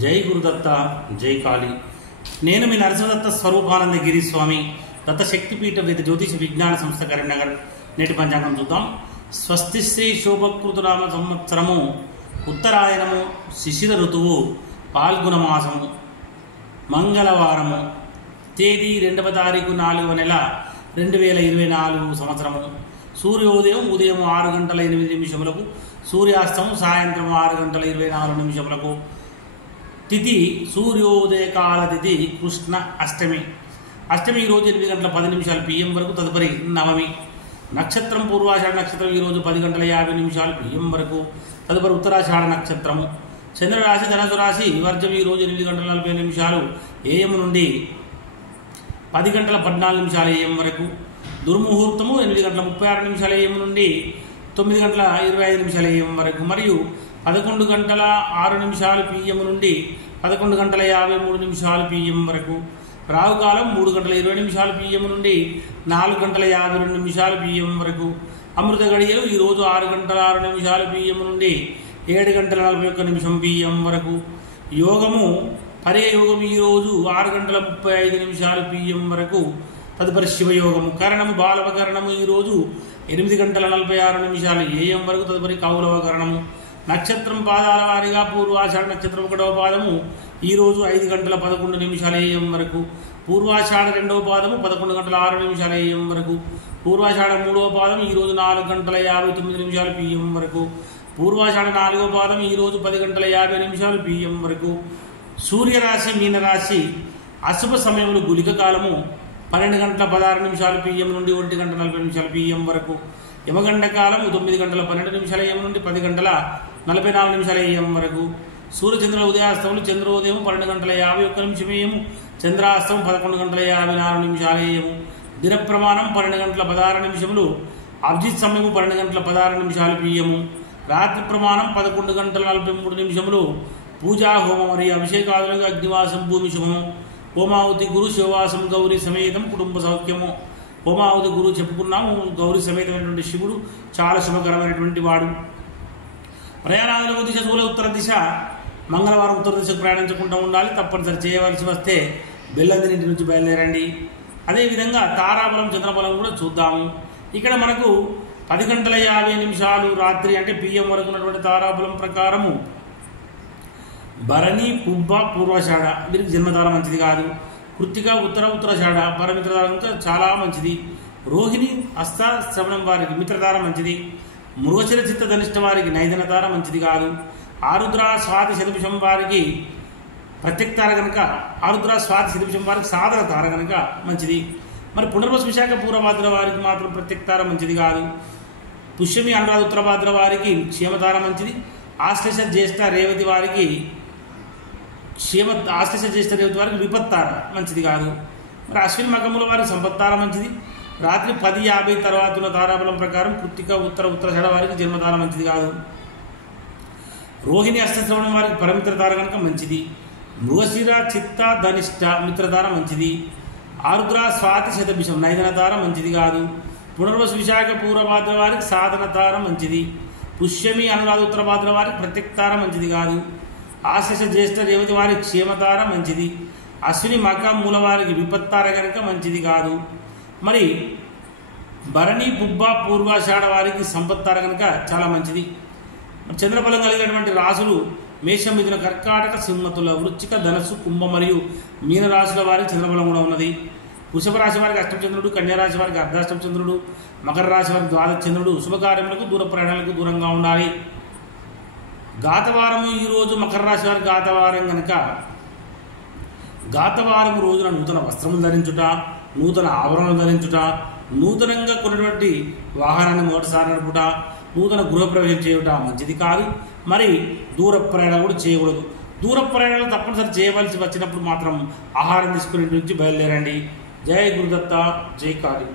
జై గురుదత్త, జై కాళీ. నేను మీ నరసింహదత్త స్వరూపానంద గిరి స్వామి, దత్త శక్తిపీఠ వేద జ్యోతిష విజ్ఞాన సంస్థ కరీంనగర్. నేటి పంచాంగం చూద్దాం. స్వస్తి శ్రీ శోభకృతునామ సంవత్సరము, ఉత్తరాయణము, శిశిర ఋతువు, పాల్గొన మాసము, మంగళవారము, తేదీ 2వ తారీఖు 4వ నెల 2024 సంవత్సరము. సూర్యోదయం ఉదయం 6:08 సూర్యాస్తమం సాయంత్రం 6:24 తిథి సూర్యోదయ కాల తిథి కృష్ణ అష్టమి. అష్టమి ఈరోజు 8:10 PM వరకు. తదుపరి నవమి. నక్షత్రం పూర్వాషాఢ నక్షత్రం ఈరోజు 10:50 PM వరకు. తదుపరి ఉత్తరాషాఢ నక్షత్రము. చంద్రరాశి ధనుసు రాశి. వర్జం ఈరోజు 8:45 AM నుండి 10:14 AM వరకు. దుర్ముహూర్తము 8:36 AM నుండి 9:25 AM వరకు మరియు 11:06 PM నుండి 11:53 PM వరకు. రావుకాలం 3:20 PM నుండి 4:52 PM వరకు. అమృత గడియలు ఈరోజు 6:06 PM నుండి 7:41 PM వరకు. యోగము పర్యయోగం ఈరోజు 6:35 PM వరకు. తదుపరి శివయోగము. కరణము బాలవకరణము ఈరోజు 8:46 AM వరకు. తదుపరి కౌలవకరణము. నక్షత్రం పాదాల వారిగా పూర్వాషాఢ నక్షత్రం 1వ పాదము ఈరోజు 5:11 AM వరకు. పూర్వాషాఢ 2వ పాదము 11:06 AM వరకు. పూర్వాషాఢ 3వ పాదం ఈరోజు 4:59 PM వరకు. పూర్వాషాఢ 4వ పాదం ఈరోజు 10:50 PM వరకు. సూర్యరాశి మీనరాశి. అశుభ సమయములు గుళిక కాలము 12:16 PM నుండి 1:40 PM వరకు. యమగండ కాలము 9:12 AM నుండి 10:44 AM వరకు. సూర్యచంద్రుల ఉదయాస్తములు. చంద్రోదయం 12:51 AM, చంద్రాస్తమం 11:54 AM. దిన ప్రమాణం 12:16. అభిజిత్ సమయము 12:16 PM. రాత్రి ప్రమాణం 11:43. పూజా హోమం మరియు అభిషేకాదులకు అగ్నివాసం భూమి శుభము. హోమావతి గురు శివవాసం గౌరీ సమేతం కుటుంబ సౌఖ్యము. హోమావతి గురువు చెప్పుకున్నాము. గౌరీ సమేతమైనటువంటి శివుడు చాలా శుభకరమైనటువంటి వాడు. ప్రయాణాలకు దిశ సూల ఉత్తర దిశ. మంగళవారం ఉత్తర దిశకు ప్రయాణించకుండా ఉండాలి. తప్పనిసరి చేయవలసి వస్తే బెల్లందినింటి నుంచి బయలుదేరండి. అదేవిధంగా తారాబలం చంద్రబలం కూడా చూద్దాము. ఇక్కడ మనకు 10:50 రాత్రి అంటే PM వరకు ఉన్నటువంటి తారాబలం ప్రకారము భరణి పుబ్బ పూర్వాషాఢ వీరికి జన్మతార మంచిది కాదు. కృత్తిక ఉత్తరాషాఢ పరమిత్రతార కనుక చాలా మంచిది. రోహిణి హస్త శ్రవణం వారికి మిత్రతార మంచిది. మృగశిర చిత్త ధనిష్ట వారికి నైదనతార మంచిది కాదు. ఆరుద్ర స్వాతి శతభిషం వారికి ప్రత్యక్తార కనుక ఆరుద్ర స్వాతి శతభిషం వారికి సాధన తార కనుక మంచిది. మరి పునర్వసు విశాఖ పూర్వభాద్ర వారికి మాత్రం ప్రత్యక్తార మంచిది కాదు. పుష్యమి అనురాధ ఉత్తరభాద్ర వారికి క్షేమతార మంచిది. ఆశ్లేష జ్యేష్ఠ రేవతి వారికి ఆశ్లేష జ్యేష్ఠ రేవతి వారికి విపత్తార మంచిది కాదు. మరి అశ్విని మకముల వారికి సంపత్తార మంచిది. రాత్రి 10:50 తర్వాత ఉన్న తారాబలం ప్రకారం కృత్తిక ఉత్తరాషాఢ వారికి జన్మతార మంచిది కాదు. రోహిణి హస్తశ్రవణం వారికి పరమిత్రతార కనుక మంచిది. మృగశిర చిత్త ధనిష్ట మిత్రతార మంచిది. ఆరుద్ర స్వాతి శతభిషం నైదనతార మంచిది కాదు. పునర్వసు విశాఖ పూర్వభాద్ర వారికి సాధన తార మంచిది. పుష్యమి అనురాధ ఉత్తరభాద్ర వారికి ప్రత్యక్తార మంచిది కాదు. ఆశ్లేష జ్యేష్ఠ రేవతి వారికి క్షేమతార మంచిది. అశ్విని మక మూల వారికి విపత్తార కనుక మంచిది కాదు. మరి భరణి పుబ్బ పూర్వాషాఢ వారికి సంపత్తార కనుక చాలా మంచిది. చంద్రబలం కలిగినటువంటి రాశులు మేషం, మిథున, కర్కాటక, సింహతుల, వృశ్చిక, ధనస్సు, కుంభ మరియు మీన రాశుల వారికి చంద్రబలం కూడా ఉన్నది. వృషభ రాశి వారికి అష్టమ చంద్రుడు, కన్యారాశి వారికి అర్ధాష్టమ చంద్రుడు, మకర రాశి వారికి ద్వాదశ చంద్రుడు. శుభకార్యములకు దూర ప్రయాణాలకు దూరంగా ఉండాలి. గాతవారము ఈరోజు మకర రాశి వారికి గాతవారం కనుక గాతవారం రోజున నూతన వస్త్రములు ధరించుట, నూతన ఆభరణలు ధరించుట, నూతనంగా కొన్నటువంటి వాహనాన్ని మొదటిసారి నడుపుట, నూతన గృహప్రవేశం చేయుట మంచిది కాదు. మరి దూర ప్రయాణాలు కూడా చేయకూడదు. దూర ప్రయాణాలు తప్పనిసరి చేయవలసి వచ్చినప్పుడు మాత్రం ఆహారం తీసుకుని నుంచి బయలుదేరండి. జై గురుదత్త, జై కాళీ.